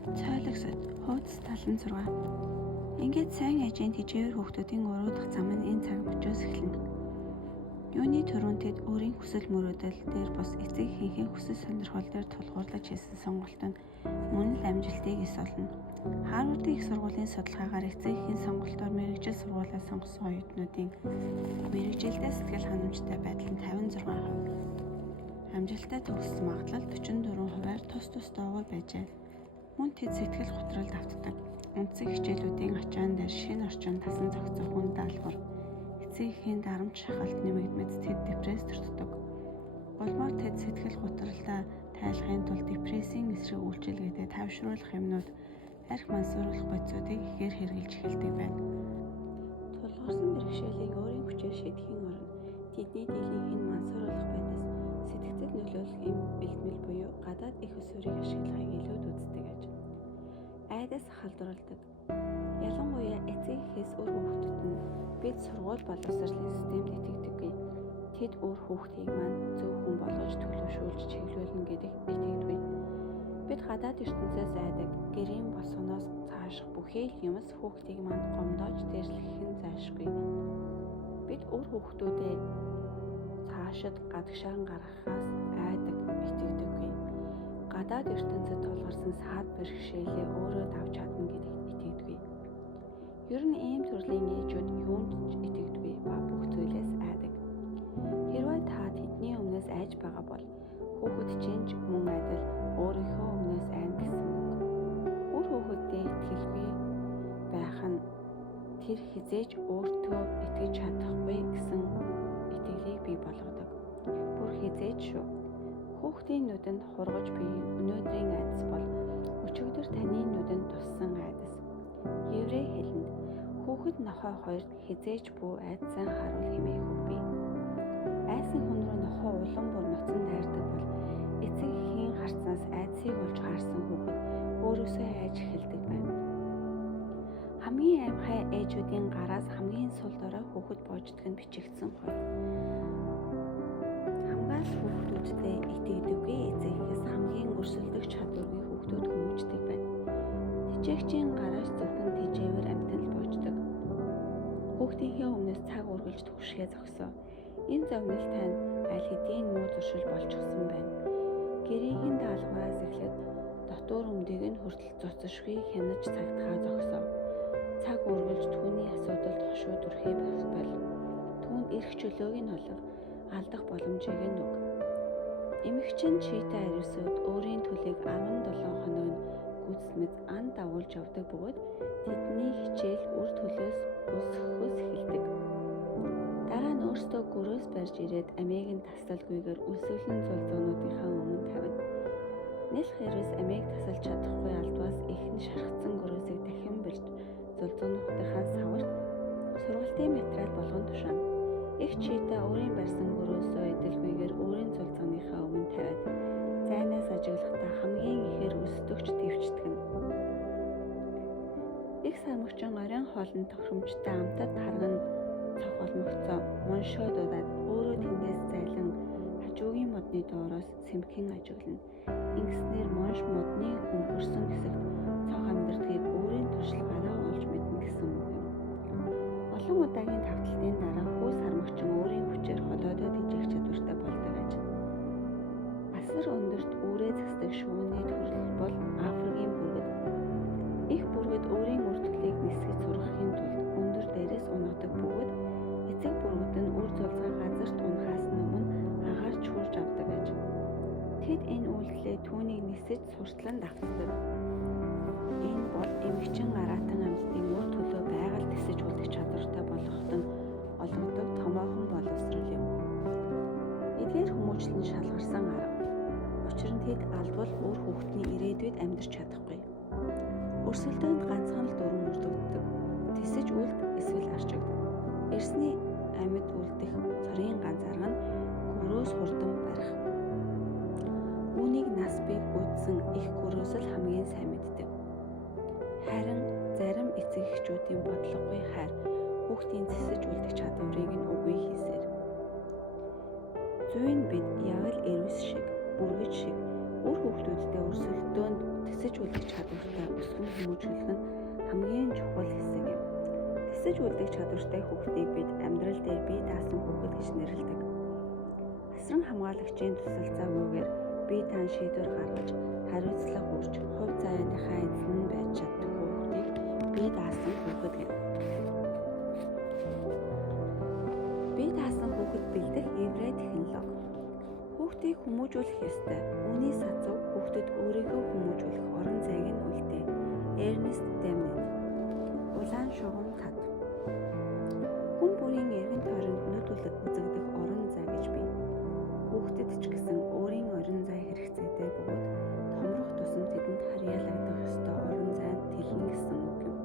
Цойлагсад хуудас 76. Ингээд сайн ажийн тэжээвэр хүүхдүүдийн 3 дахь зам нь энэ цаг мөчөөс эхэлнэ. Юуны түрүүн тэд өөрийн хүсэл мөрөөдөл дээр бус эцэг эхийнхээ хүсэл сонирхол дээр тулгуурлаж хийсэн сонголтод мөн л амжилтыг эс олно. Харвардын их сургуулийн судалгаагаар эцэг эхийн сонголтоор мэргэжил сургуулиа сонгосон оюутнуудын мэргэжилдээ сэтгэл ханамжтай байдал нь 56%. Амжилттай төгссөн магадлал 44%-аар тус дуугүй байжээ. Мөн тэд сэтгэл готролд автдаг. Үндсэн хичээлүүдийн ачаан дээр шинэ орчин тасан зохицох үн даалгавар эцэг эхийн дарамт шахалт нэмэгдмэд тэд депресс төртдөг. Улмаар тэд сэтгэл готролтой тайлахын тулд депрессийн эсрэг үйлчилгээтэй тайвшруулах юмнууд арх мансууруулах бодисуудыг ихээр хэрэгжилж эхэлдэг байна. Тулгарсан бэрхшээлийг өөрийн хүчээр шийдэхийн оронд тэдний дийлэнх нь мансууруулах байдас сэтгцэд нөлөөлөх юм бэлтгэл буюу гадаад их усүрийг ашиглахыг илүүд үздэг аж. Айдас халдварладаг. Ялангуяа эцэг эхээс өөр хүүхдүүд нь бид сургууль боловсролын системд итгэдэггүй. Тэд өөр хүүхдийг маань зөв хүн болгож төлөвшүүлж чиглүүлнэ гэдэгт итгэдэггүй. Бид гадаад ертөнцөөс айдаг гэрийн босгоноос цааших бүхий л юмс хүүхдийг маань гомдоож дээрлэхин зайлшгүй. Бид өөр хүүхдүүдээ цаашид гадагшаан гаргахаас айдаг итгэдэггүй. Гадаад ертөнцид тулгарсан саад бэрхшээлээ өөрөө давж чадна гэдэгт итгэдэггүй. Ер нь ийм төрлийн ээжүүд юунд ч итгэдэггүй ба бүх зүйлээс айдаг. Хэрвээ та тэдний өмнөөс айж байгаа бол хүүхэд чинь ч мөн адил өөрийнхөө өмнөөс айна гэсэн үг. Өөр хүүхэддээ итгэлгүй байх нь тэр хизээж өөртөө итгэж чадахгүй гэсэн итгэлийг бий болгодог. Бүр хизээж шүү. Хүүхдийн нүдэнд хургаж буй өнөөдрийн айдас бол өчигдөр таны нүдэнд туссан айдас. Еврей хэлэнд хүүхэд нохой хоёрт хизээж бүү айдсан харуул хэмээх үг бий. Айсан хүн рүү нохой улам бүр ноцон дайрдаг бол эцэг эхийн харцнаас айдсыг олж харсан хүүхэд өөрөөсөө айж эхэлдэг байна. Хамгийн аимхай ээжүүдийн гараас хамгийн сул дорой хүүхэд боождог нь бичигдсэн хоёр. Хамгаалал хүүхдүүдтэй итгэдэггүй эцэг эхээс хамгийн өрсөлдөх чадваргүй хүүхдүүд хүмүүждэг байна. Жижигчийн гараас зөвхөн тэжээвэр амтан л боождог. Хүүхдийнхээ өмнөөс цаг үргэлж түгшгээ зогсоо. Энэ зовнил тань аль хэдийн муу зуршил болчихсон байна. Гэрийн даалгавраас эхлээд дотуур өмдөг нь хүртэл цуцшгүй хянаж цагтгаа зогсоо. Цаг үргэлж түүний асуудалд хошуу дүрхээ бол түүнд эрх чөлөөг нь олго, алдах боломжийг нь өг. Эмэгчин чийтэй ариусууд өөрийн төлөйг 17 хоног нь гүйцэтгэж ан дагуулж явдаг бөгөөд тэдний хичээл үр төлөөс өсөхөөс эхэлдэг. Дараа нь өөрсдөө гөрөөс барьж ирээд амийг нь таслалгүйгээр үлсгэлэн зулзуунуудынхаа өмнө тавина. Нэлх хэрвээс амийг тасалж чадахгүй алдваас их нь шархсан гөрөөсийг дахин барьж зулзуунуудынхаа саварт сургалтын материал болгон тушаана. Их чийтэй өөрийн барьсан гөрөөсөө эдэлгүйгээр өөрийн зулзууныхаа өмнө тавиад зайнаас ажиглахдаа хамгийн ихээр өсдөгч дэвчтгэн. Их сармагчин оройн хоолны тохиромжтой амтад харган цох олмогцоо моншоодуудад өөрөө тэндээс зайлан хажуугийн модны доороос сэмхэн ажиглана. Ингэснээр монш модны өнгөрсөн хэсэгт цох амьдралыг өөрийн туршлагаараа олж мэднэ гэсэн үг юм. Олон удаагийн тавталтын дараа хүү сармагчин өөрийн хүчээр ходоодоо тэжээх чадвартай болдог аж. Асар өндөрт үүрээ зэсдэг шувууны төрөл бол Африкийн бүргэд. Их бүргэд өөрийн үр төлийг нисгэж сургахын тулд өндөр дээрээс унагадаг бөгөөд эцэг бүргэд нь үр зулцгаа газарт унахаас өмнө агаарч хурж авдаг аж. Тэд энэ үйлдэлээ түүнийг нисэж сурчлан давтдаг. Энэ бол эмэгчин араатан амьтдын үр төлөө байгаль тисэж үлдэх чадвартай болгоход нь олгодог томоохон боловсрол юм. Эдгээр хүмүүжлэн шалгарсан арга. Учир нь тэд алдвал өөр хүүхдний ирээдүйд амьдарч чадахгүй. Өрсөлдөөнд ганцхан л дөрвөн өрдөгддөг. Тисэж үлд эсвэл арчигд. Эрсний амьд үлдэх цорын ганц арга нь гөрөөс хурдан барих. Үүнийг нас бий үүдсэн их гөрөөс л хамгийн сайн мэддэг. Харин зарим эцэг эхчүүдийн бодлогогүй хайр хүүхдийн тисэж үлдэх чадварыг нь үгүй хийсээр. Зүйн бид явал эрвс шиг, бүргэж шиг үр хүүхдүүдтэй өрсөлдөөнд өсөж үлдэх чадвартай өсгөн хүмүүжүүлэх нь хамгийн чухал хэсэг юм. Өсөж үлдэх чадвартай хүүхдийг бид амьдрал дээр бие даасан хүүхэд гэж нэрлэдэг. Асран хамгаалагчийн тусалцаагүйгээр бие даан шийдвэр гаргаж, хариуцлага өгч, хувь заяаныхаа эзэн нь байж чаддаг хүүхдийг бие даасан хүүхэд гэнэ. Бие даасан хүүхэд бэлдэх еврей технологи. Хүүхдийг хүмүүжүүлэх ёстой. Үүний сацуу хүүхдэд өөрийгөө хүмүүжүүлэх орон зайг нь үлдээ. Эрнест Демнет. Улаан шугам тат. Хүн бүрийн эргэн тойронд нөтөлөг үзэгдэх орон зай гэж бий. Хүүхдэд ч гэсэн өөрийн орон зай хэрэгцээтэй бөгөөд томрох тусам тэдэнд харьяалагдах ёстой орон зай нь тэлнэ гэсэн үг юм.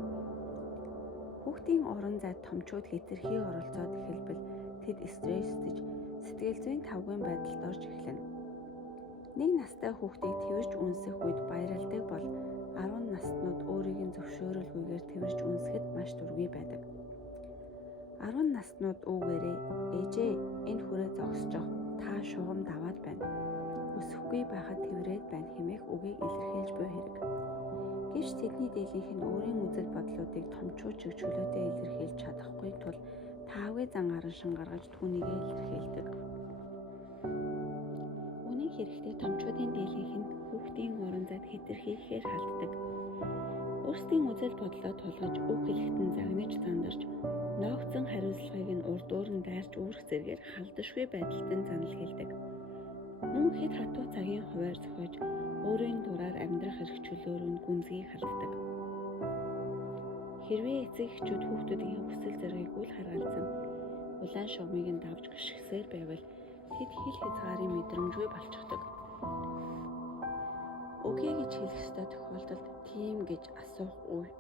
Хүүхдийн орон зайд томчууд хэтэрхий оролцоод эхэлбэл тэд стрессдэж сэтгэл зүйн тавгын байдалд орж эхлэнэ. Нэг настай хүүхдийг тэрвэрж үнсэх үед баярладаг бол 10 наснууд өөрийг нь зөвшөөрөлгүйгээр тэрвэрж үнсэхэд маш дургүй байдаг. 10 наснууд өвгээрээ ээжээ энэ хүрээ зогсож та шугам даваад байна. Өсөхгүй байхад тэрврээд байна хэмээх үгийг илэрхийлж буй хэрэг. Гэвч тэдний дийлэнх нь өөрийн үзэл бодлуудыг томчууд шиг чөлөөтэй илэрхийлж чадахгүй тул таавын зан араншин гаргаж түүнийгээ илэрхийлдэг. Үнэн хэрэгтээ томчуудын дийлэнх нь хүүхдийн орон зайд хэтэрхийхээр халддаг. Өөрсдийн үзэл бодлоо тулгаж үг хэлэхтэн загнаж зандарч ноогцсон хариуцлагыг нь урдуур нь дайрч үүрэх зэргээр халдашгүй байдалтай занал хэлдэг. Мөн хэд хатуу цагийн хуваар зохиож өөрийн дураар амьдрах эрх чөлөөрөнд гүнзгий халддаг. Хэрвээ эцэг эхчүүд хүүхдүүдийн хүсэл зоригийг үл харгалзан улаан шугамыг нь давж гიშгсээр байвал тэд хил хязгаарын мэдрэмжгүй болчихдог. Үгүй гэж хэлэх ёстой тохиолдолд тийм гэж асуух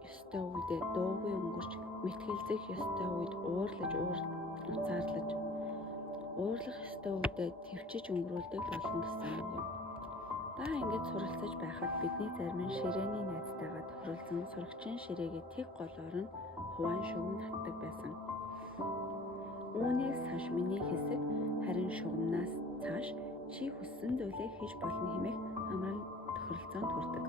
ёстой үедээ дуугүй өнгөрч мэтгэлзэх ёстой үед уурлаж уурлах ёстой үедээ төвчж өнгөрүүлдэг болно гэсэн үг юм. Та ингэж суралцаж байхад бидний зарим нь ширээний найзтайгаа тохиролцсон сурагчийн ширээгээ тэг голоор нь хуваан шугам татдаг байсан. Үүнээс цааш миний хэсэг харин шугамнаас цааш чи хүссэн зүйлээ хийж болно хэмээх амрал тохиролцоонд хүрдэг.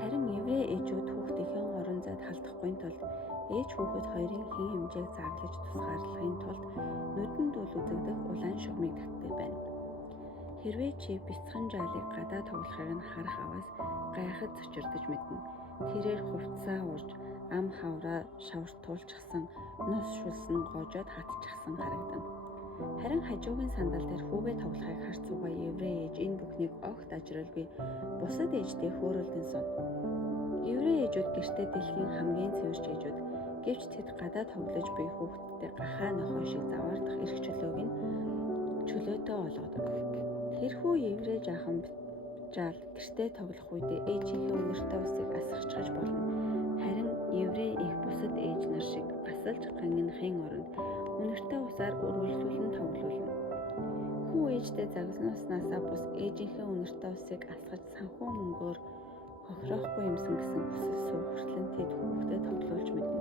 Харин еврей ээжүүд хүүхдийнхээ орон зайд халдахгүй тулд ээж хүүхэд хоёрын хэн хэмжээг зааглаж тусгаарлахын тулд нүдэнд үл үзэгдэх улаан шугамыг татдаг байна. Хэрвээ чи бяцхан жаалыг гадаа тоглохыг нь харах аваас гайхаж зочирдож мэднэ. Тэрээр хувцсаа урж, ам хавраа шавартуулчихсан, нус шүлсэн гоожоод хатчихсан харагдана. Харин хажуугийн сандал дээр хүүгээ тоглохыг харж суугаа еврей ээж энэ бүхнийг огт ажралгүй бусад ээжтэй хөөрөлдөн сон. Еврей ээжүүд гэртээ дэлхийн хамгийн цэвэрч ээжүүд. Гэвч тэд гадаа тоглож буй хүүхдтэй гахаа нохой шиг заваардах эрх чөлөөг нь чөлөөтэй олгодог. Тэрхүү еврей жаахан жаал гэртээ тоглох үедээ ээжийнхээ үнэртэй усыг асгачгаж болно. Харин еврей их бусад ээж нар шиг гасалж гангинахын оронд үнэртэй усаар үргэлжлүүлэн тоглуулна. Хүү ээжтэй загнаснасаа бус ээжийнхээ үнэртэй усыг асгаж санхүү мөнгөөр хохироохгүй юмсан гэсэн хүсэл суух хүртэл тэд хүүхдэд тоглуулж мэднэ.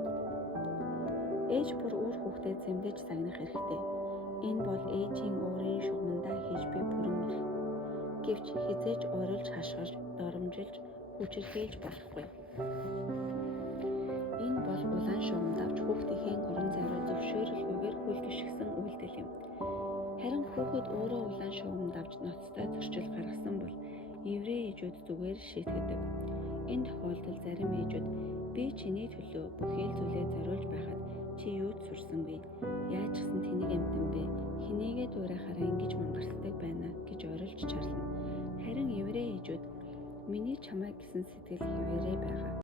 Ээж бүр үр хүүхдэд зэмлэж загнах хэрэгтэй. Энэ бол ээжийн өөрийн шугамдаа хийж буй бүрэн эрх. Гэвч хизээж орилж хашгирч, доромжилж, хүчирхийлж болохгүй. Энэ бол улаан шугамд авч хүүхдийнхээ орон зай руу зөвшөөрөлгүйгээр хүлгэшгсэн үйлдэл юм. Харин хүүхэд өөрөө улаан шугамд авч ноцтой зөрчил гаргасан бол еврей ээжүүд зүгээр шийтгэдэг. Энэ тохиолдолд зарим ээжүүд би чиний төлөө бүхий л зүйлээ зориулж байхад чи юу ч сурсангүй. Яаж ч гэсэн тэнийг амтан бэ? Хинээгээ дуурайхаараа ингэж мангарсдаг байна гэж орилж чарлана. Харин еврей ээжүүд миний чамайг гэсэн сэтгэл хэвээрээ байгаа.